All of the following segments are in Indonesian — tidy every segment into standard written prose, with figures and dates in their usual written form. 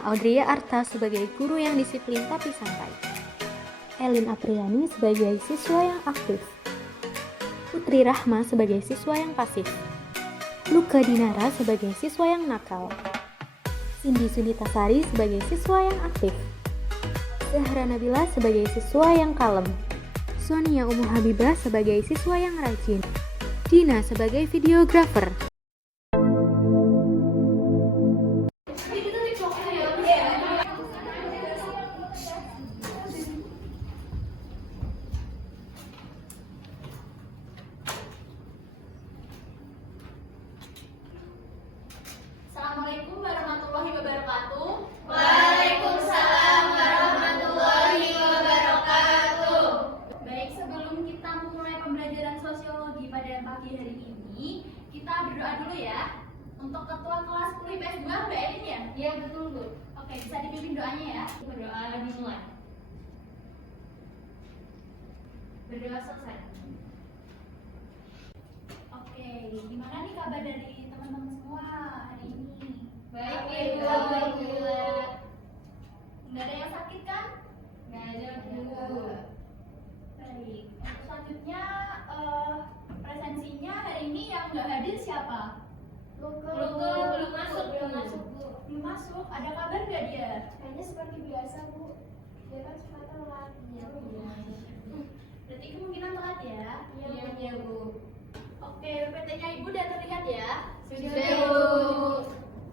Nama Audria Arta sebagai guru yang disiplin tapi santai. Elin Apriani sebagai siswa yang aktif. Putri Rahma sebagai siswa yang pasif. Luka Dinara sebagai siswa yang nakal. Cindy Sunitasari sebagai siswa yang aktif. Zahra Nabila sebagai siswa yang kalem. Sonia Umu Habibah sebagai siswa yang rajin. Dina sebagai videografer. Assalamualaikum warahmatullahi wabarakatuh. Waalaikumsalam warahmatullahi wabarakatuh. Baik, sebelum kita memulai pembelajaran sosiologi pada pagi hari ini, kita berdoa dulu ya. Untuk ketua kelas 10 IPS 2, Mbak Elin ya? Iya betul Bu. Oke, bisa dipimpin doanya ya. Berdoa dimulai. Berdoa selesai. Oke, gimana nih kabar dari teman-teman semua hari ini? Baik Ibu. Alhamdulillah. Nggak ada yang sakit kan? Nggak ada Bu. Baik, untuk selanjutnya presensinya hari ini yang nggak hadir siapa? Luka belum masuk Bu. Belum masuk, ada kabar nggak dia? Kayaknya seperti biasa Bu. Dia kan suka telat. Iya Bu. Berarti kemungkinan telat ya? Iya Bu. Oke, PPT-nya Ibu udah terlihat ya? Sudah Bu.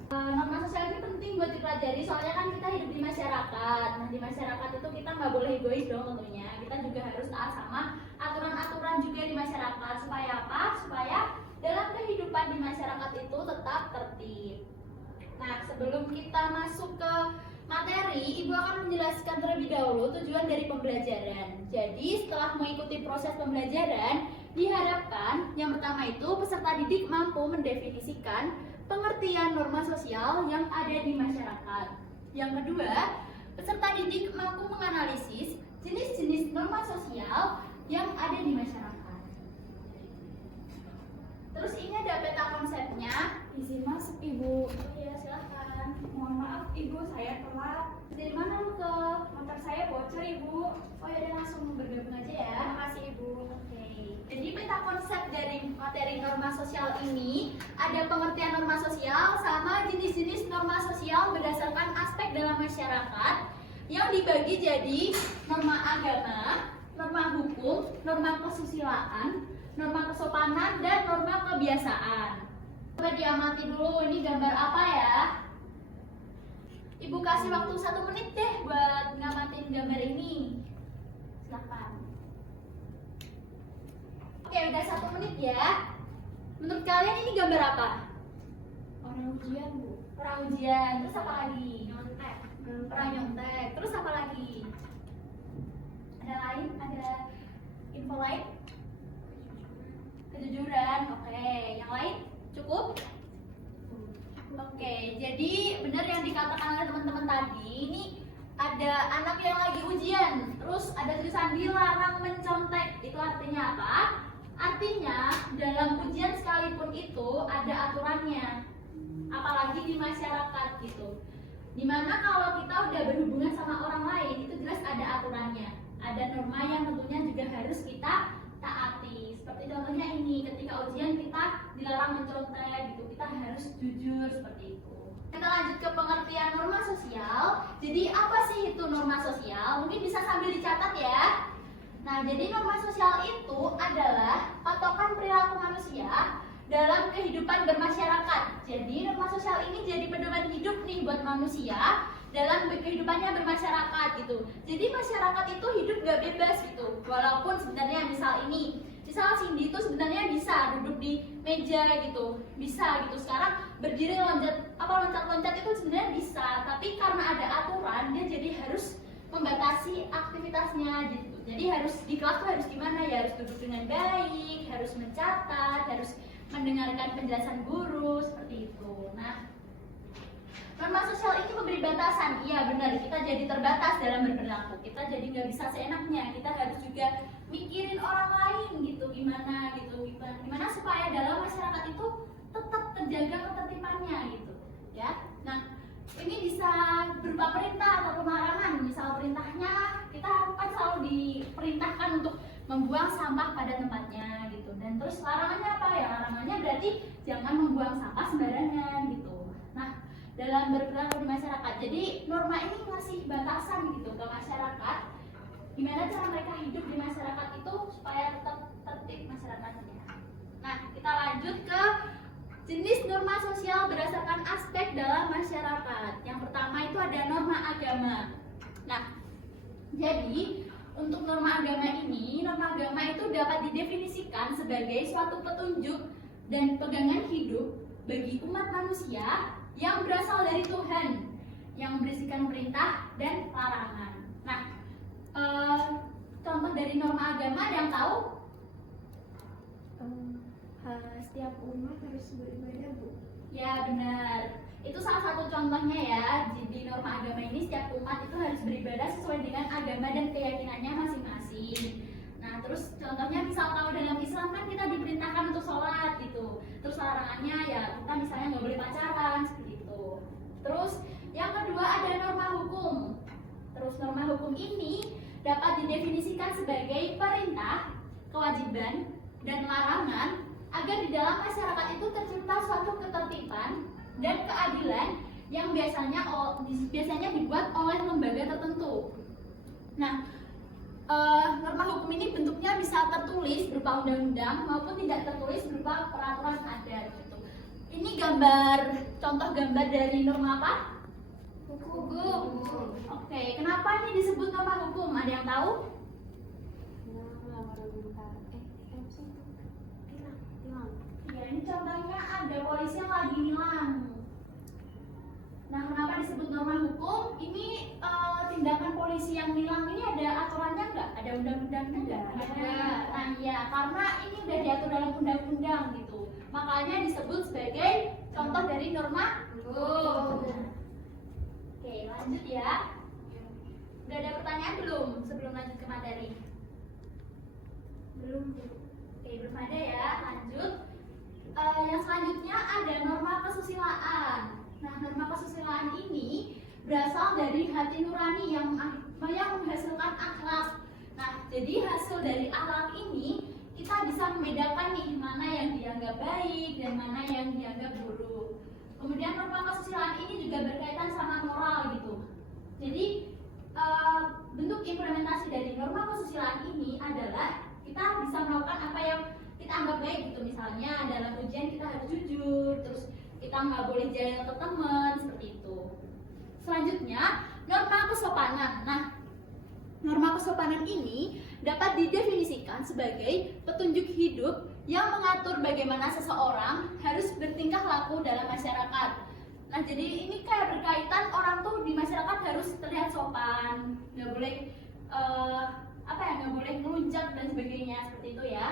Norma sosial ini penting buat dipelajari, soalnya kan kita hidup di masyarakat. Nah, di masyarakat itu kita nggak boleh egois dong tentunya. Kita juga harus taat sama aturan-aturan juga di masyarakat. Supaya apa? Supaya dalam kehidupan di masyarakat itu tetap tertib. Nah, sebelum kita masuk ke materi, Ibu akan menjelaskan terlebih dahulu tujuan dari pembelajaran. Jadi, setelah mengikuti proses pembelajaran, diharapkan yang pertama itu peserta didik mampu mendefinisikan pengertian norma sosial yang ada di masyarakat. Yang kedua, peserta didik mampu menganalisis jenis-jenis norma sosial yang ada di masyarakat. Terus ini ada peta konsepnya. Izin masuk Ibu. Iya, silakan. Mohon maaf Ibu, saya telat. Dari mana lu ke? Motor saya bocor Ibu. Oh ya, langsung bergabung aja ya. Terima kasih Ibu. Oke. Jadi peta konsep dari materi norma sosial ini ada pengertian norma sosial sama jenis-jenis norma sosial berdasarkan aspek dalam masyarakat yang dibagi jadi norma agama, norma hukum, norma kesusilaan, norma kesopanan, dan norma kebiasaan. Coba diamati dulu ini gambar apa ya. Ibu kasih waktu 1 menit deh buat ngamatin gambar ini. Silakan. Oke, udah 1 menit ya. Menurut kalian ini gambar apa? Orang ujian Bu. Orang ujian. Terus apa lagi? Nyontek. Orang nyontek. Terus apa lagi? Ada lain? Ada info lain? Kejujuran. Oke, yang lain? Cukup? Oke, jadi benar yang dikatakan oleh teman-teman tadi, ini ada anak yang lagi ujian, terus ada tulisan dilarang mencontek. Itu artinya apa? Artinya dalam ujian sekalipun itu ada aturannya, apalagi di masyarakat gitu. Dimana kalau kita udah berhubungan sama orang lain, itu jelas ada aturannya, ada norma yang tentunya juga harus kita taati. Seperti contohnya ini, ketika ujian kita dilarang mencontek gitu, kita harus jujur seperti itu. Kita lanjut ke pengertian norma sosial. Jadi apa sih itu norma sosial? Mungkin bisa sambil dicatat ya. Nah, jadi norma sosial itu adalah patokan perilaku manusia dalam kehidupan bermasyarakat. Jadi norma sosial ini jadi pedoman hidup nih buat manusia dalam kehidupannya bermasyarakat gitu. Jadi masyarakat itu hidup gak bebas gitu. Walaupun sebenarnya misal Cindy itu sebenarnya bisa duduk di meja gitu, bisa gitu. Sekarang berdiri loncat-loncat itu sebenarnya bisa, tapi karena ada aturan dia jadi harus membatasi aktivitasnya gitu. Jadi harus di kelas tuh harus gimana ya, harus duduk dengan baik, harus mencatat, harus mendengarkan penjelasan guru seperti itu. Nah, norma sosial ini memberi batasan. Iya benar, kita jadi terbatas dalam berperilaku. Kita jadi nggak bisa seenaknya. Kita harus juga mikirin orang lain gitu, gimana supaya dalam masyarakat itu tetap terjaga ketertibannya gitu, ya. Nah, Ini bisa berupa perintah atau larangan. Misal perintahnya kita kan selalu diperintahkan untuk membuang sampah pada tempatnya gitu. Dan terus larangannya apa ya? Larangannya berarti jangan membuang sampah sembarangan gitu. Nah, dalam berperilaku di masyarakat. Jadi norma ini ngasih batasan gitu ke masyarakat. Gimana cara mereka hidup di masyarakat itu supaya tetap tertib masyarakatnya. Nah, kita lanjut ke jenis norma sosial berdasarkan aspek dalam masyarakat. Yang pertama itu ada norma agama. Nah, jadi untuk norma agama ini, norma agama itu dapat didefinisikan sebagai suatu petunjuk dan pegangan hidup bagi umat manusia yang berasal dari Tuhan, yang berisikan perintah dan larangan. Nah, contoh dari norma agama ada yang tahu? Setiap umat harus beribadah, Bu. Ya benar, itu salah satu contohnya ya. Di norma agama ini setiap umat itu harus beribadah sesuai dengan agama dan keyakinannya masing-masing. Nah terus contohnya misal kalau dalam Islam kan kita diperintahkan untuk sholat gitu. Terus larangannya ya kita misalnya nggak boleh pacaran seperti itu. Terus yang kedua ada norma hukum. Terus norma hukum ini dapat didefinisikan sebagai perintah, kewajiban, dan larangan agar di dalam masyarakat itu tercipta suatu ketertiban dan keadilan yang biasanya dibuat oleh lembaga tertentu. Nah, norma hukum ini bentuknya bisa tertulis berupa undang-undang maupun tidak tertulis berupa peraturan adat. Gitu. Ini contoh gambar dari norma apa? Hukum. Oke, kenapa ini disebut norma hukum? Ada yang tahu? Ya, ini contohnya ada polisi yang lagi nilang. Nah, kenapa disebut norma hukum? Ini tindakan polisi yang nilang ini ada aturannya nggak? Ada undang-undangnya nggak? Ada. Nah, ya, karena ini udah diatur dalam undang-undang gitu. Makanya disebut sebagai contoh dari norma hukum. Oke, lanjut ya. Udah ada pertanyaan belum sebelum lanjut ke materi? Belum. Oke, belum ada ya. Lanjut. Yang selanjutnya ada norma kesusilaan. Nah, norma kesusilaan ini berasal dari hati nurani yang menghasilkan akhlak. Nah, jadi hasil dari akhlak ini kita bisa membedakan nih mana yang dianggap baik dan mana yang dianggap buruk. Kemudian norma kesusilaan ini juga berkaitan sama moral gitu. Jadi bentuk implementasi dari norma kesusilaan ini adalah kita bisa melakukan apa yang kita anggap baik gitu. Misalnya dalam ujian kita harus jujur, terus kita nggak boleh jalan ke teman seperti itu. Selanjutnya norma kesopanan. Nah, norma kesopanan ini dapat didefinisikan sebagai petunjuk hidup yang mengatur bagaimana seseorang harus bertingkah laku dalam masyarakat. Nah, jadi ini kayak berkaitan orang tuh di masyarakat harus terlihat sopan, nggak boleh nggak boleh ngelunjak dan sebagainya seperti itu ya.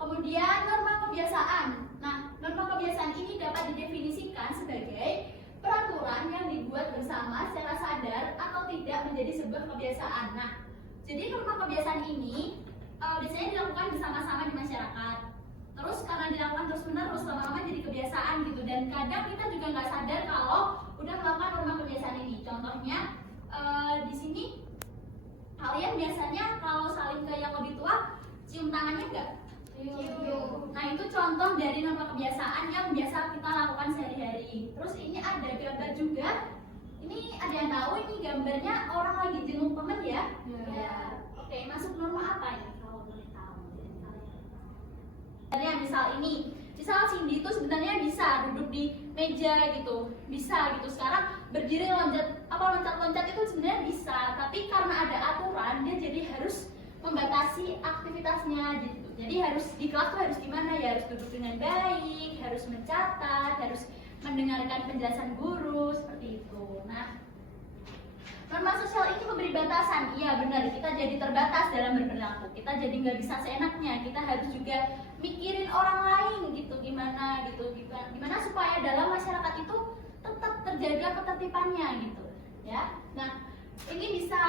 Kemudian norma kebiasaan. Nah, norma kebiasaan ini dapat didefinisikan sebagai peraturan yang dibuat bersama secara sadar atau tidak menjadi sebuah kebiasaan. Nah, jadi norma kebiasaan ini biasanya dilakukan bersama-sama di masyarakat. Terus karena dilakukan terus-menerus lama-lama jadi kebiasaan gitu. Dan kadang kita juga nggak sadar kalau udah melakukan norma kebiasaan ini. Contohnya di sini kalian biasanya kalau saling ke yang lebih tua cium tangannya nggak? Nah, itu contoh dari norma kebiasaan yang biasa kita lakukan sehari-hari. Terus ini ada gambar juga. Ini ada yang tahu ini gambarnya orang lagi jenguk temen ya? Ya. Oke, masuk norma apa ini kalau boleh tahu? Misal ini, misal Cindy itu sebenarnya bisa duduk di meja gitu, bisa gitu. Sekarang berdiri loncat-loncat itu sebenarnya bisa, tapi karena ada aturan dia jadi harus membatasi aktivitasnya gitu. Jadi harus di kelas tuh harus gimana ya, harus duduk dengan baik, harus mencatat, harus mendengarkan penjelasan guru seperti itu. Nah, norma sosial ini memberi batasan. Iya benar, kita jadi terbatas dalam berperilaku. Kita jadi nggak bisa seenaknya. Kita harus juga mikirin orang lain gitu, gimana supaya dalam masyarakat itu tetap terjaga ketertibannya gitu. Ya, nah ini bisa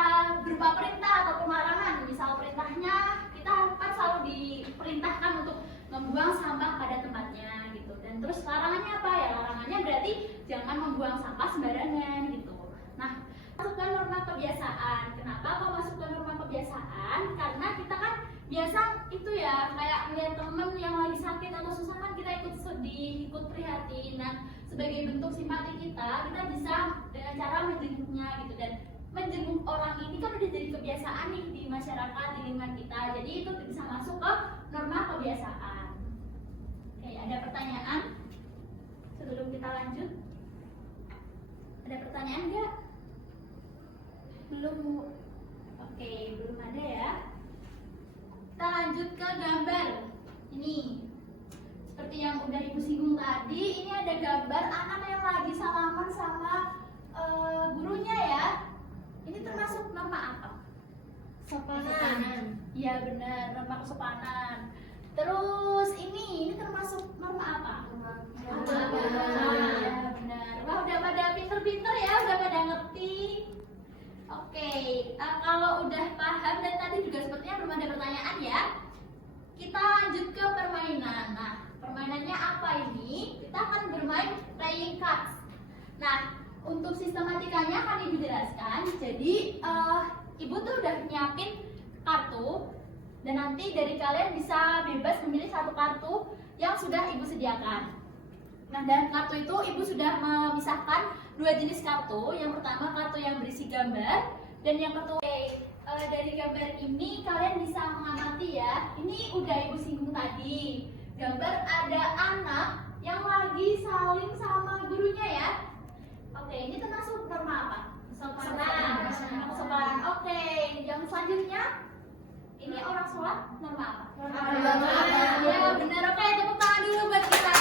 berupa perintah atau larangan. Misal perintahnya kita kan selalu diperintahkan untuk membuang sampah pada tempatnya gitu. Dan terus larangannya apa ya? Larangannya Normanya berarti jangan membuang sampah sembarangan gitu. Nah, masukkan norma kebiasaan. Kenapa kok masukkan norma kebiasaan? Karena kita kan biasa itu ya kayak melihat temen yang lagi sakit atau susah kan kita ikut sedih, ikut prihatin. Nah, sebagai bentuk simpati kita bisa dengan cara menjenguknya gitu, dan menjenguk orang ini kan udah jadi kebiasaan nih di masyarakat, di lingkungan kita. Jadi itu bisa masuk ke norma kebiasaan. Oke, ada pertanyaan sebelum kita lanjut? Ada pertanyaan nggak? Belum. Oke, belum ada ya. Kita lanjut ke gambar. Ini seperti yang udah Ibu singgung tadi, ini ada gambar anak yang lagi salaman sama gurunya ya. Ini termasuk norma apa? Kesopanan. Iya benar, norma kesopanan. Terus ini termasuk norma apa? Norma agama. Ya benar. Wah, udah pada pinter-pinter ya, udah pada ngerti. Oke, kalau udah paham dan tadi juga sepertinya belum ada pertanyaan ya. Kita lanjut ke permainan. Nah, permainannya apa ini? Kita akan bermain playing cards. Nah, untuk sistematikanya akan Ibu jelaskan. Jadi, Ibu tuh udah nyiapin kartu, dan nanti dari kalian bisa bebas memilih satu kartu yang sudah Ibu sediakan. Nah, dan kartu itu Ibu sudah memisahkan dua jenis kartu. Yang pertama kartu yang berisi gambar, dan yang kedua dari gambar ini kalian bisa mengamati ya. Ini udah Ibu singgung tadi. Gambar ada anak yang lagi saling sama gurunya ya. Oke, ini termasuk norma apa? Kesopanan. Oke, yang selanjutnya ini orang sholat norma apa? Norma. Ya benar. Oke, tepuk tangan dulu buat kita.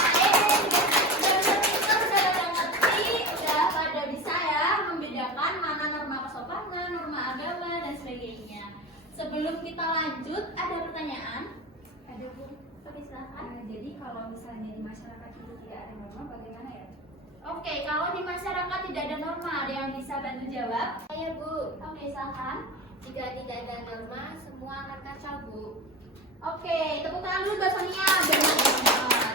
Udah pada bisa ya membedakan mana norma kesopanan, norma agama dan sebagainya. Sebelum kita lanjut, ada pertanyaan? Ada Bu. Oke, silakan. Jadi kalau misalnya di masyarakat itu tidak ada norma, bagaimana ya? Oke, kalau di masyarakat tidak ada norma, ada yang bisa bantu jawab? Iya Bu. Oke, silakan. Jika tidak ada norma, semua akan kacau Bu. Oke, tepuk tangan dulu buat Sonia. Benar banget.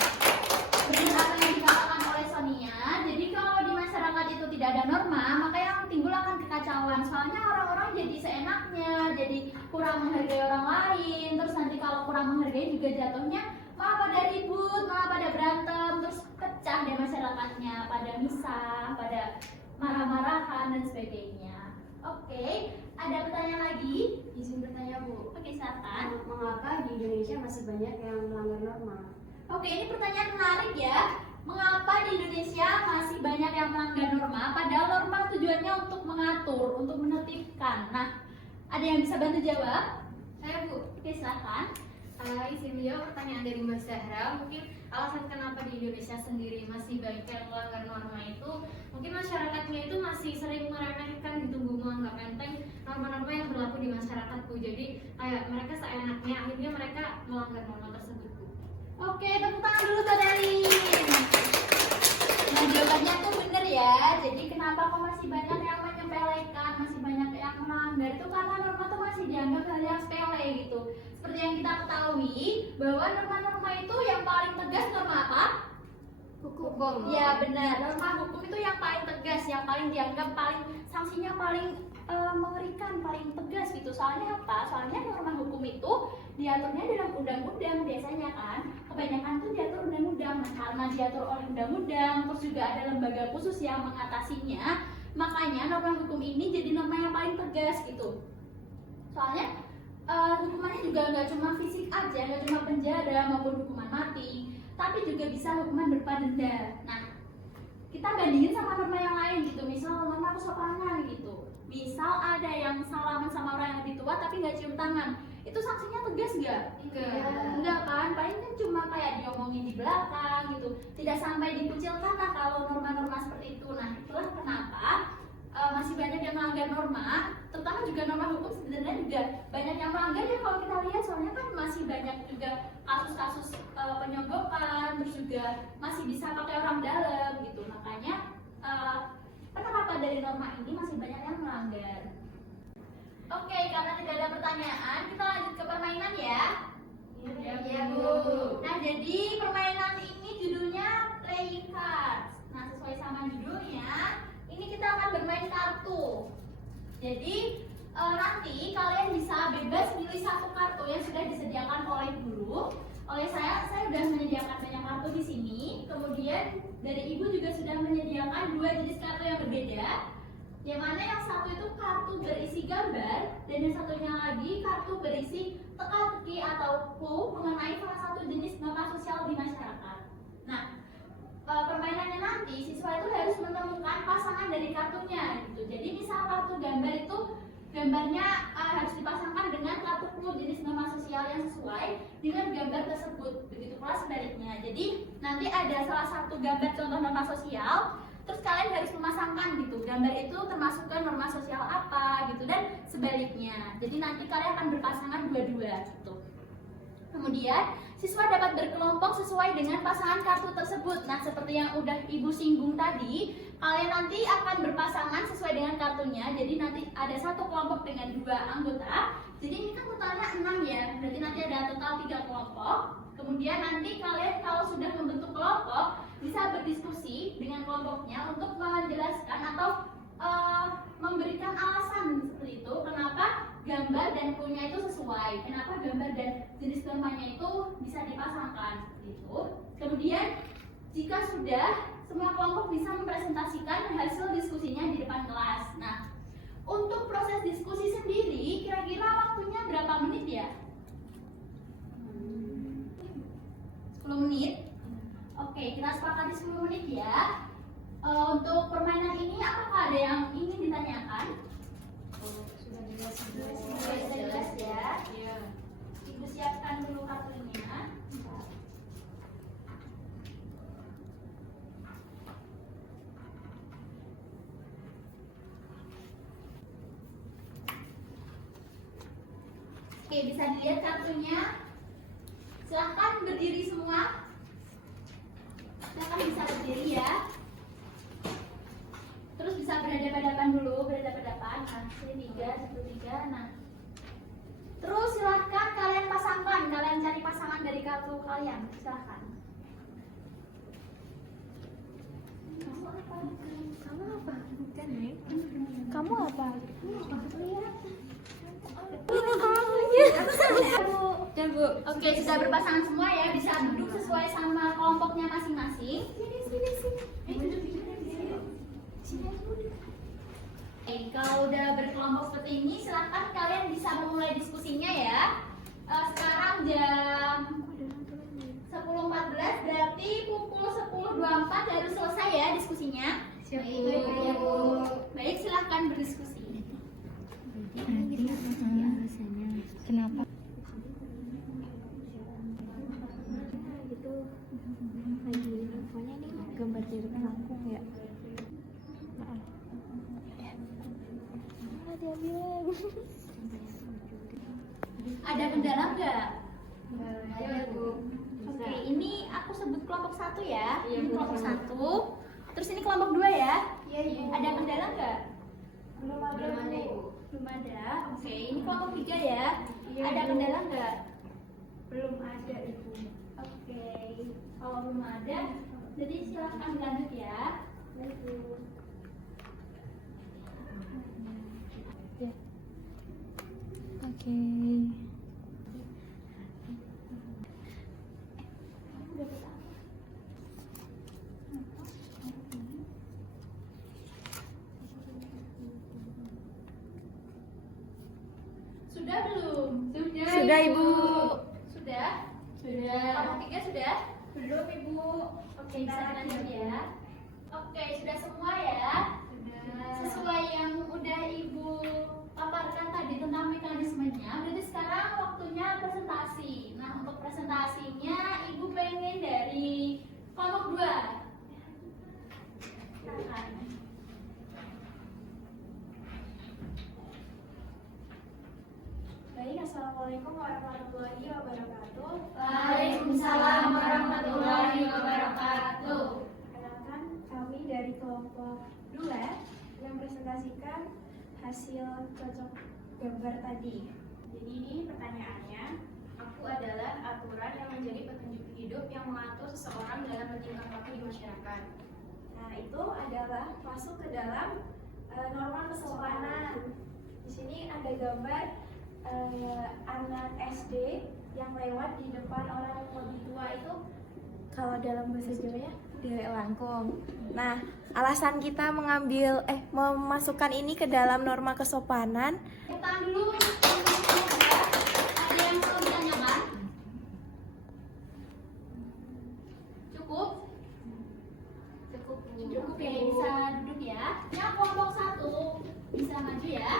Benar apa yang dikatakan oleh Sonia. Jadi kalau di masyarakat itu tidak ada norma, maka yang timbul akan kekacauan. Soalnya orang-orang jadi seenaknya, jadi kurang menghargai orang lain. Terus nanti kalau kurang menghargai juga jatuhnya malah pada ribut, malah pada berantem, terus pecah deh masyarakatnya, pada misah, pada marah-marahan dan sebagainya. Oke, ada pertanyaan lagi? Izin bertanya Bu. Oke, silakan. Mengapa di Indonesia masih banyak yang melanggar norma? Oke, ini pertanyaan menarik ya. Mengapa di Indonesia masih banyak yang melanggar norma? Padahal norma tujuannya untuk mengatur, untuk menertibkan. Nah, ada yang bisa bantu jawab? Saya Bu. Oke, silakan. Izin jawab pertanyaan dari Mbak Zahra. Mungkin alasan kenapa di Indonesia sendiri masih banyak yang melanggar norma itu, mungkin masyarakatnya itu masih sering meremehkan gitu Bu, menganggap enteng norma-norma yang berlaku di masyarakat Bu. Jadi kayak mereka seenaknya, akhirnya mereka melanggar norma tersebut Bu. Oke, tepuk tangan dulu Kak Dalin. Nah, jawabannya tuh bener ya. Jadi kenapa kok masih banyak yang menyepelekan, masih banyak yang melanggar, itu karena norma tuh masih dianggap hal yang sepele gitu. Seperti yang kita ketahui bahwa norma-norma itu yang paling tegas norma apa? Hukum. Ya benar, norma hukum itu yang paling tegas, yang paling dianggap paling sanksinya paling mengerikan, paling tegas gitu. Soalnya apa? Soalnya norma hukum itu diaturnya dalam undang-undang biasanya kan. Kebanyakan tuh diatur undang-undang. Nah, karena diatur oleh undang-undang, terus juga ada lembaga khusus yang mengatasinya, makanya norma hukum ini jadi norma yang paling tegas gitu. Soalnya hukumannya juga nggak cuma fisik aja, nggak cuma penjara maupun hukuman mati, tapi juga bisa hukuman berupa denda. Nah, kita bandingin sama norma yang lain gitu, misal norma kesopanan gitu. Misal ada yang salaman sama orang yang lebih tua tapi nggak cium tangan, itu sanksinya tegas nggak? Enggak kan, paling kan cuma kayak diomongin di belakang gitu, tidak sampai dikucilkan lah kalau norma-norma seperti itu. Nah, itulah kenapa masih banyak yang melanggar norma, terutama juga norma hukum sebenarnya juga banyak yang melanggar ya kalau kita lihat, soalnya kan masih banyak juga kasus-kasus penyogokkan, terus juga masih bisa pakai orang dalam gitu. Makanya penerapan dari norma ini masih banyak yang melanggar. Oke, karena tidak ada pertanyaan, kita lanjut ke permainan ya. Iya Bu. Nah, jadi permainan ini judulnya playing cards. Nah, Jadi nanti kalian bisa bebas pilih satu kartu yang sudah disediakan oleh guru. Oleh saya sudah menyediakan banyak kartu di sini. Kemudian dari ibu juga sudah menyediakan dua jenis kartu yang berbeda. Yang mana yang satu itu kartu berisi gambar dan yang satunya lagi kartu berisi teka-teki atau clue mengenai salah satu jenis norma sosial di masyarakat. Nah, permainannya nanti siswa itu harus menemukan pasangan dari kartunya gitu. Jadi misal kartu gambar itu gambarnya harus dipasangkan dengan kartu clue jenis norma sosial yang sesuai dengan gambar tersebut. Begitu pula sebaliknya. Jadi nanti ada salah satu gambar contoh norma sosial, terus kalian harus memasangkan gitu gambar itu termasuk ke norma sosial apa gitu dan sebaliknya. Jadi nanti kalian akan berpasangan dua-dua gitu. Kemudian siswa dapat berkelompok sesuai dengan pasangan kartu tersebut. Nah, seperti yang udah ibu singgung tadi, kalian nanti akan berpasangan sesuai dengan kartunya. Jadi nanti ada satu kelompok dengan dua anggota. Jadi ini kan totalnya 6 ya. Berarti nanti ada total 3 kelompok. Kemudian nanti kalian kalau sudah membentuk kelompok bisa berdiskusi dengan kelompoknya untuk menjelaskan atau memberikan alasan seperti itu kenapa gambar dan clue-nya itu sesuai, kenapa gambar dan jenis normanya itu bisa dipasangkan seperti itu. Kemudian jika sudah, semua kelompok bisa mempresentasikan hasil diskusinya di depan kelas. Nah, untuk proses diskusi sendiri kira-kira waktunya berapa menit ya? 10 menit. Oke, kita sepakati 10 menit ya. Untuk permainan ini apakah ada yang ingin ditanyakan? Sudah jelas ya. Iya. Ibu siapkan dulu kartunya. Oke, bisa dilihat kartunya. Silahkan berdiri semua. Silahkan bisa berdiri ya. Terus bisa berhadapan-hadapan dulu, berhadapan-hadapan. Nah, sini 3, 1, 3. Nah, terus silahkan kalian pasangkan, kalian cari pasangan dari kartu kalian. Silahkan. Kamu apa? Kamu apa? Oke, sudah berpasangan semua ya, bisa duduk sesuai sama kelompoknya masing-masing. Oke, kalau udah berkelompok seperti ini, silakan kalian bisa memulai diskusinya ya. Sekarang jam 10.14, berarti pukul 10.24 harus selesai ya diskusinya. Baik, silahkan berdiskusi. Kenapa? Gitu lagi infonya nih gambar dari kampung ya. Dia bilang Ada kendala nggak? Ayo, Bu. Oke, ini aku sebut kelompok 1 ya. Iya, Ini Bu. kelompok 1. Terus ini kelompok 2 ya. iya iya Ada kendala nggak? belum ada Belum ada, Ibu. Belum ada. Oke, ini kelompok 3 ya. Iya, Ada Bu. kendala nggak? belum ada ibu. Oke, kalau belum ada, jadi silahkan dilanjut ya. Ibu. Oke. Sudah belum? Sudah, Ibu. Sudah? Sudah. Kelompok 3 sudah? Belum, Ibu. Oke, bisa lanjut ya. Oke, sudah semua ya? Sesuai yang udah Ibu paparkan tadi tentang mekanismenya, berarti sekarang waktunya presentasi. Nah, untuk presentasinya Ibu pengen dari kelompok 2. Silakan. Baik, assalamualaikum warahmatullahi wabarakatuh. Waalaikumsalam warahmatullahi wabarakatuh. Perkenalkan, kami dari kelompok 2 yang presentasikan hasil cocok gambar tadi. Jadi ini pertanyaannya, aku adalah aturan yang menjadi petunjuk hidup yang mengatur seseorang dalam bertingkah laku di masyarakat. Nah, itu adalah masuk ke dalam norma kesopanan. Di sini ada gambar anak SD yang lewat di depan orang yang lebih tua itu kalau dalam bahasa Jawa ya dewek langkung. Nah, alasan kita memasukkan ini ke dalam norma kesopanan. Tahan dulu. Ada yang mau ditanyakan? Cukup? Cukup ya, bisa duduk ya. Yang kelompok 1 bisa maju ya.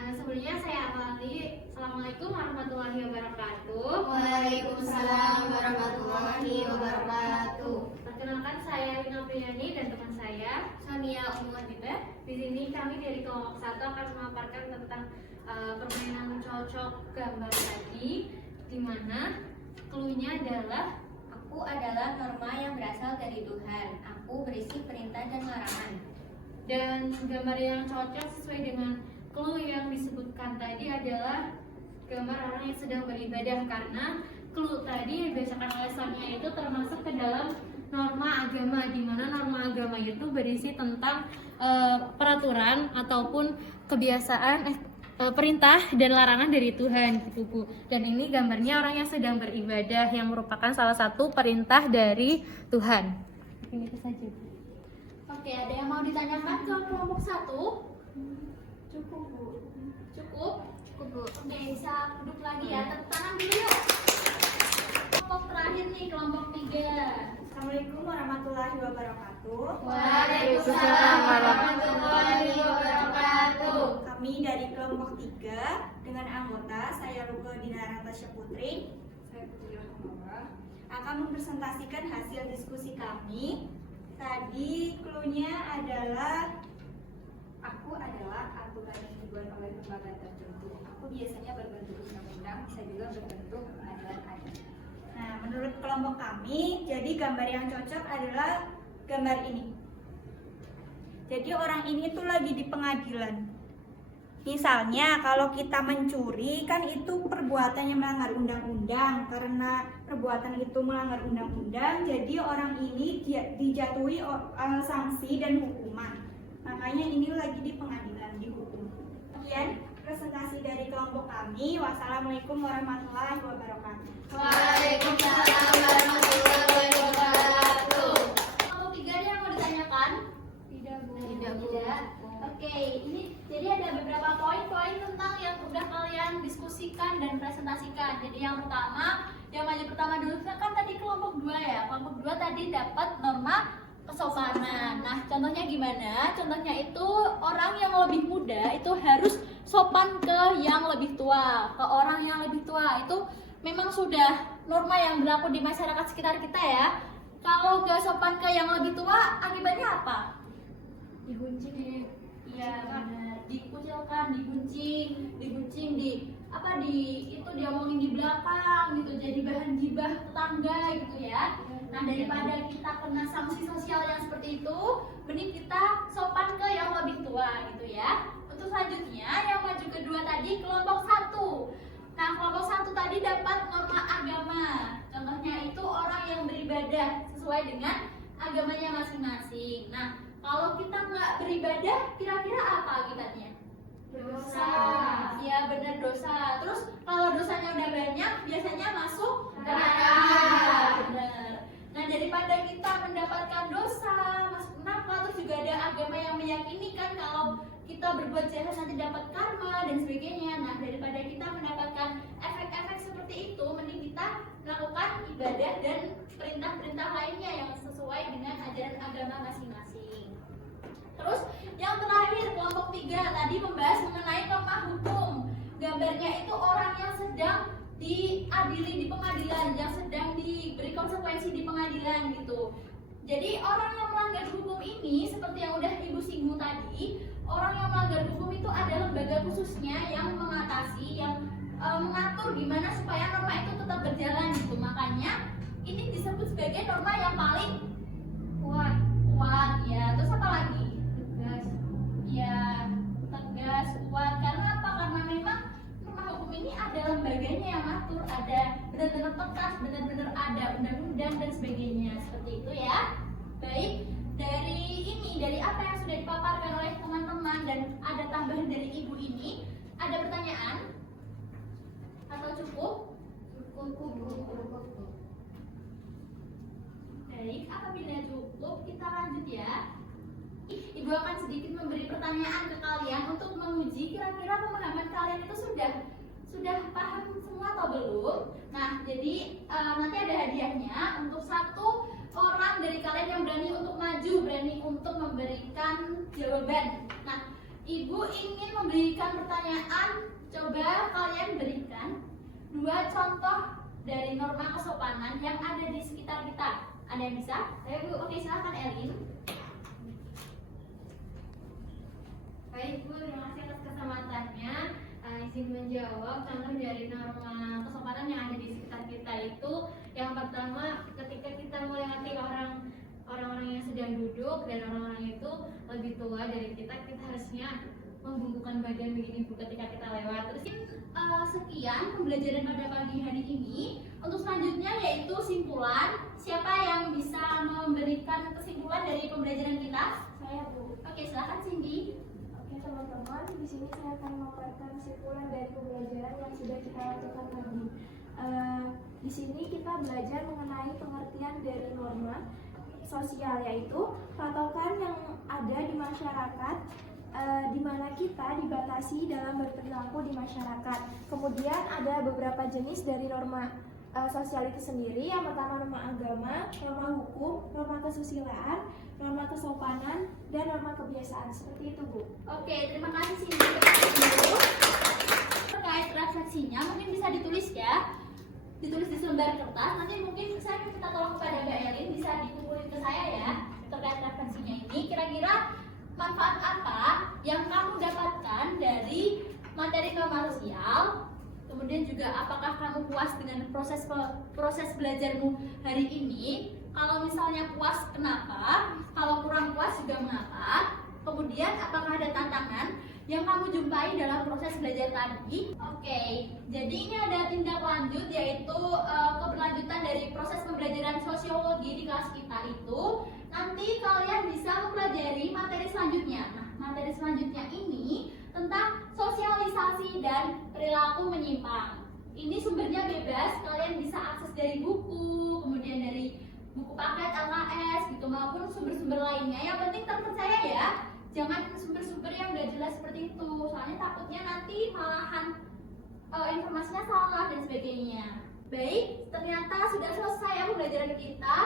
Sebelumnya saya awali. Assalamualaikum warahmatullahi wabarakatuh. Waalaikumsalam warahmatullahi wabarakatuh. Perkenalkan, saya Lina Priyani dan teman saya Sonia Umul Habibah. Di sini kami dari kelompok 1 akan memaparkan tentang permainan cocok gambar tadi, di mana clue-nya adalah Aku adalah norma yang berasal dari Tuhan. Aku berisi perintah dan larangan. dan gambar yang cocok sesuai dengan clue yang disebutkan tadi adalah gambar orang yang sedang beribadah, karena clue tadi berdasarkan alasannya itu termasuk ke dalam norma agama, di mana norma agama itu berisi tentang peraturan ataupun kebiasaan perintah dan larangan dari Tuhan gitu Bu. Dan ini gambarnya orang yang sedang beribadah yang merupakan salah satu perintah dari Tuhan. Ini itu saja Bu. Oke, ada yang mau ditanyakan ke kelompok 1? Cukup, Bu. Cukup? Cukup, Bu. Oke, bisa duduk lagi ya. Tepuk tangan dulu ya. Kelompok terakhir nih, kelompok 3. Assalamualaikum warahmatullahi wabarakatuh. Waalaikumsalam warahmatullahi wabarakatuh. Kami dari kelompok 3 dengan anggota saya Luka Dinara Tasya Putri, saya Putri Rahmawa, akan mempresentasikan hasil diskusi kami. Tadi clue-nya adalah aku adalah aturan yang dibuat oleh lembaga tertentu. Aku biasanya berbentuk undang-undang, bisa juga berbentuk adat-adat. Nah, menurut kelompok kami, jadi gambar yang cocok adalah gambar ini. Jadi orang ini tuh lagi di pengadilan. Misalnya kalau kita mencuri kan itu perbuatan yang melanggar undang-undang. Karena perbuatan itu melanggar undang-undang, jadi orang ini dijatuhi sanksi dan hukuman. Makanya ini lagi di pengadilan, dihukum. Sekian presentasi dari kelompok kami. Wassalamualaikum warahmatullahi wabarakatuh. Waalaikumsalam warahmatullahi wabarakatuh. Kelompok 3 ada yang mau ditanyakan? Tidak, Bu. Tidak, Bu. Oke, ini jadi ada beberapa poin-poin tentang yang udah kalian diskusikan dan presentasikan. Jadi yang pertama, yang maju pertama dulu kan tadi kelompok 2 ya. Kelompok 2 tadi dapat norma kesopanan. Nah, contohnya gimana? Contohnya itu orang yang lebih muda itu harus sopan ke yang lebih tua, ke orang yang lebih tua. Itu memang sudah norma yang berlaku di masyarakat sekitar kita ya. Kalau gak sopan ke yang lebih tua, akibatnya apa? Digunjing. Iya benar, dikucilkan, diguncing, itu diomongin di belakang gitu, jadi bahan gibah tetangga gitu ya. Nah, daripada kita kena sanksi sosial yang seperti itu, mending kita sopan ke yang lebih tua gitu ya. Untuk selanjutnya yang maju kedua tadi kelompok 1. Nah, kelompok 1 tadi dapat norma agama. Contohnya itu orang yang beribadah sesuai dengan agamanya masing-masing. Nah, kalau kita nggak beribadah, kira-kira apa akibatnya? Dosa. Iya benar, dosa. Terus kalau dosanya udah banyak, biasanya masuk neraka. Benar. Nah, daripada kita mendapatkan dosa, masuk neraka, terus juga ada agama yang meyakini kan kalau kita berbuat jahat nanti dapat karma dan sebagainya. Nah, daripada kita mendapatkan efek-efek seperti itu, mending kita melakukan ibadah dan perintah-perintah lainnya yang sesuai dengan ajaran agama masing-masing. Terus yang terakhir kelompok 3 tadi membahas mengenai norma hukum. Gambarnya itu orang yang sedang diadili di pengadilan, yang sedang diberi konsekuensi di pengadilan gitu. Jadi orang yang melanggar hukum ini seperti yang udah Ibu singgung tadi, orang yang melanggar hukum itu ada lembaga khususnya yang mengatasi, yang mengatur gimana supaya norma itu tetap berjalan gitu. Makanya ini disebut sebagai norma yang paling kuat ya. Terus apa lagi? Ya, tegas, kuat. Karena apa? Karena memang norma hukum ini ada lembaganya yang ngatur, ada benar-benar tegas, benar-benar ada undang-undang dan sebagainya. Seperti itu ya. Baik, dari apa yang sudah dipaparkan oleh teman-teman dan ada tambahan dari ibu ini, ada pertanyaan? Atau cukup? Cukup. Baik, apabila cukup kita lanjut ya. Ibu akan sedikit memberi pertanyaan ke kalian untuk menguji kira-kira pemahaman kalian itu sudah paham semua atau belum. Nah, jadi nanti ada hadiahnya untuk satu orang dari kalian yang berani untuk maju, berani untuk memberikan jawaban. Nah, ibu ingin memberikan pertanyaan, coba kalian berikan 2 contoh dari norma kesopanan yang ada di sekitar kita. Ada yang bisa? Ayo Bu, oke silakan Elin. Baik Bu, terima kasih atas kesempatannya. Izin menjawab contoh dari norma kesopanan yang ada di sekitar kita itu, yang pertama ketika kita melewati orang-orang yang sedang duduk dan orang-orang itu lebih tua dari kita harusnya membungkukkan badan begini Bu ketika kita lewat. Terus sekian pembelajaran pada pagi hari ini. Untuk selanjutnya yaitu simpulan. Siapa yang bisa memberikan kesimpulan dari pembelajaran kita? Saya Bu. Oke, silakan Cindy. Oke teman-teman, di sini saya akan memaparkan kesimpulan dari pembelajaran yang sudah kita lakukan tadi. Di sini kita belajar mengenai pengertian dari norma sosial, yaitu patokan yang ada di masyarakat, di mana kita dibatasi dalam berperilaku di masyarakat. Kemudian ada beberapa jenis dari norma sosial itu sendiri. Yang pertama norma agama, norma hukum, norma kesusilaan, norma kesopanan, dan norma kebiasaan. Seperti itu Bu. Oke, terima kasih Cindy. Terkait refleksinya mungkin bisa ditulis ya, ditulis di selembar kertas. Nanti mungkin saya minta tolong kepada Mbak Elin bisa dikumpulin ke saya ya terkait refleksinya ini. Kira-kira manfaat apa yang kamu dapatkan dari materi norma sosial? Kemudian juga apakah kamu puas dengan proses belajarmu hari ini? Kalau misalnya puas, kenapa? Kalau kurang puas juga mengapa? Kemudian apakah ada tantangan yang kamu jumpai dalam proses belajar tadi? Oke, jadi ini ada tindak lanjut yaitu keberlanjutan dari proses pembelajaran sosiologi di kelas kita itu. Nanti kalian bisa mempelajari materi selanjutnya. Nah, materi selanjutnya ini tentang sosialisasi dan perilaku menyimpang. Ini sumbernya bebas, kalian bisa akses dari buku, kemudian dari buku paket LKS gitu maupun sumber-sumber lainnya. Yang penting terpercaya ya, jangan sumber-sumber yang gak jelas seperti itu, soalnya takutnya nanti malahan informasinya salah dan sebagainya. Baik, ternyata sudah selesai ya pembelajaran kita.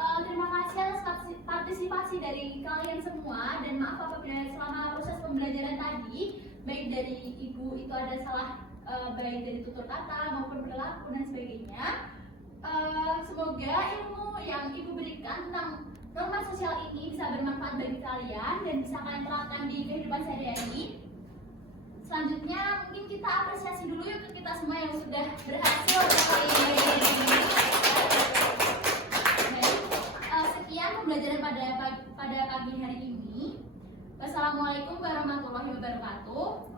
Terima kasih atas partisipasi dari kalian semua, dan maaf apabila selama proses pembelajaran tadi baik dari ibu itu ada salah, baik dari tutur kata maupun perilaku dan sebagainya. Semoga ilmu yang ibu berikan tentang norma sosial ini bisa bermanfaat bagi kalian dan bisa kalian terapkan di kehidupan sehari-hari. Selanjutnya mungkin kita apresiasi dulu yuk ke kita semua yang sudah berhasil sekian pembelajaran pada pagi hari ini. Wassalamualaikum warahmatullahi wabarakatuh.